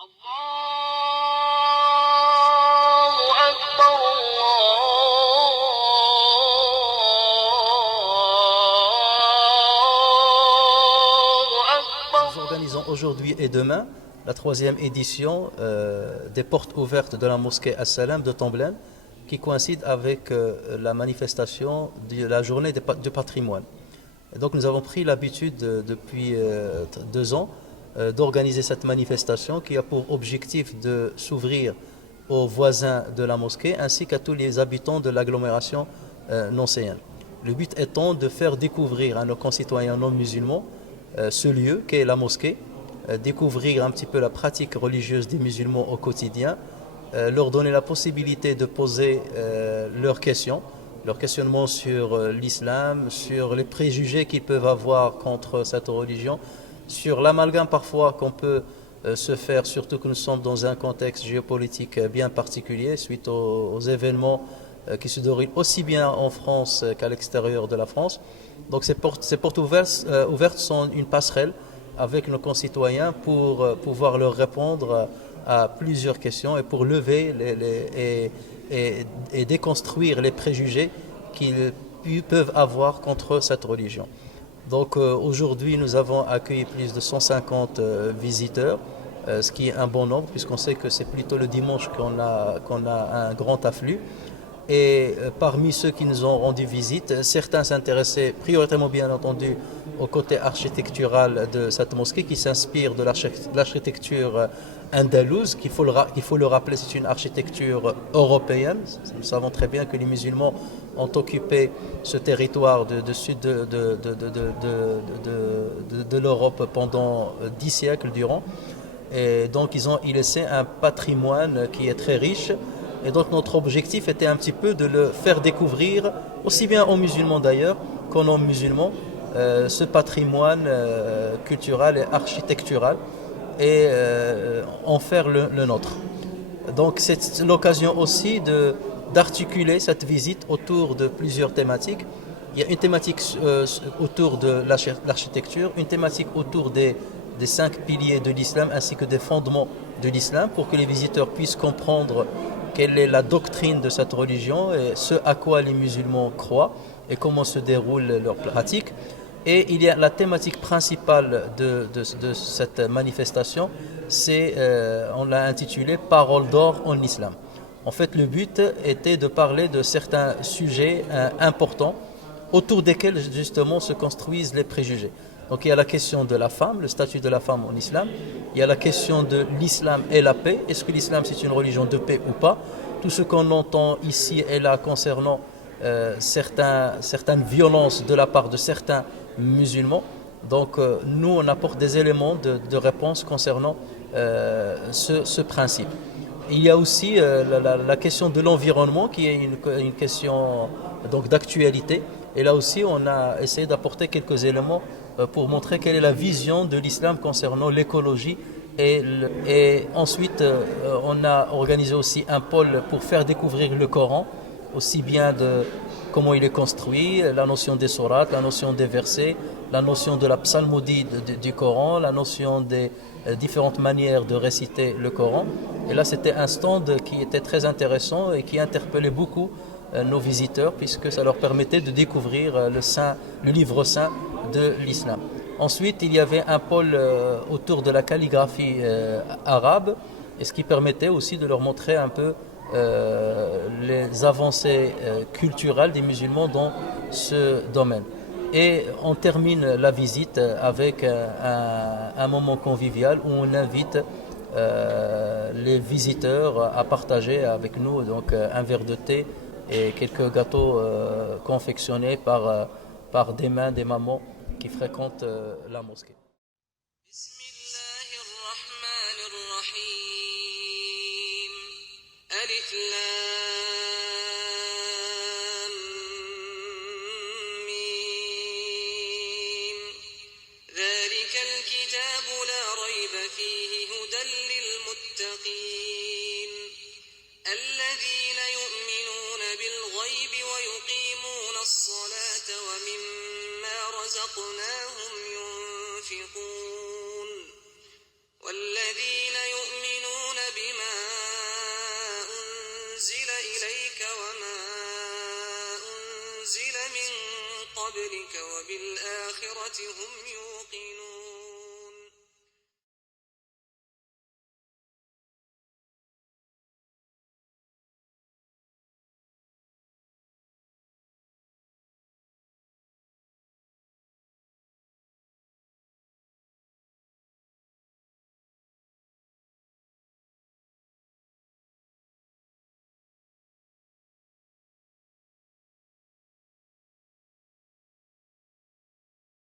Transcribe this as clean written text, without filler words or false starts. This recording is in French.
Nous organisons aujourd'hui et demain la troisième édition des portes ouvertes de la mosquée As-Salam de Tomblaine, qui coïncide avec la manifestation de la journée du patrimoine. Et donc nous avons pris l'habitude depuis 2 ans d'organiser cette manifestation qui a pour objectif de s'ouvrir aux voisins de la mosquée ainsi qu'à tous les habitants de l'agglomération nancéenne. Le but étant de faire découvrir à nos concitoyens non musulmans ce lieu qu'est la mosquée, découvrir un petit peu la pratique religieuse des musulmans au quotidien, leur donner la possibilité de poser leurs questionnements sur l'islam, sur les préjugés qu'ils peuvent avoir contre cette religion, sur l'amalgame parfois qu'on peut se faire, surtout que nous sommes dans un contexte géopolitique bien particulier suite aux événements qui se déroulent aussi bien en France qu'à l'extérieur de la France. Donc ces portes ouvertes sont une passerelle avec nos concitoyens pour pouvoir leur répondre à plusieurs questions et pour lever et déconstruire les préjugés qu'ils peuvent avoir contre cette religion. Donc aujourd'hui, nous avons accueilli plus de 150 visiteurs, ce qui est un bon nombre puisqu'on sait que c'est plutôt le dimanche qu'on a un grand afflux. Et parmi ceux qui nous ont rendu visite, certains s'intéressaient prioritairement bien entendu au côté architectural de cette mosquée qui s'inspire de l'architecture andalouse, qu'il faut le rappeler, c'est une architecture européenne. Nous savons très bien que les musulmans ont occupé ce territoire de sud de l'Europe pendant 10 siècles durant. Et donc ils ont y laissé un patrimoine qui est très riche. Et donc notre objectif était un petit peu de le faire découvrir, aussi bien aux musulmans d'ailleurs qu'aux non-musulmans, ce patrimoine culturel et architectural et en faire le nôtre. Donc c'est l'occasion aussi d'articuler cette visite autour de plusieurs thématiques. Il y a une thématique autour de l'architecture, une thématique autour des 5 piliers de l'islam ainsi que des fondements de l'islam pour que les visiteurs puissent comprendre quelle est la doctrine de cette religion et ce à quoi les musulmans croient et comment se déroule leur pratique. Et il y a la thématique principale de cette manifestation, on l'a intitulé « Parole d'or en islam ». En fait, le but était de parler de certains sujets importants autour desquels justement se construisent les préjugés. Donc il y a la question de la femme, le statut de la femme en islam. Il y a la question de l'islam et la paix. Est-ce que l'islam c'est une religion de paix ou pas? Tout ce qu'on entend ici et là concernant certaines violences de la part de certains musulmans. Donc nous on apporte des éléments de réponse concernant ce principe. Il y a aussi la question de l'environnement qui est une question donc d'actualité. Et là aussi on a essayé d'apporter quelques éléments pour montrer quelle est la vision de l'islam concernant l'écologie. Et ensuite, on a organisé aussi un pôle pour faire découvrir le Coran, aussi bien de comment il est construit, la notion des sourates, la notion des versets, la notion de la psalmodie du Coran, la notion des différentes manières de réciter le Coran. Et là, c'était un stand qui était très intéressant et qui interpellait beaucoup nos visiteurs puisque ça leur permettait de découvrir le livre saint de l'islam. Ensuite, il y avait un pôle autour de la calligraphie arabe, et ce qui permettait aussi de leur montrer un peu les avancées culturelles des musulmans dans ce domaine. Et on termine la visite avec un moment convivial où on invite les visiteurs à partager avec nous donc un verre de thé et quelques gâteaux confectionnés par des mains des mamans qui fréquentent la mosquée. والذين يؤمنون بما أنزل إليك وما أنزل من قبلك وبالآخرة هم يوقنون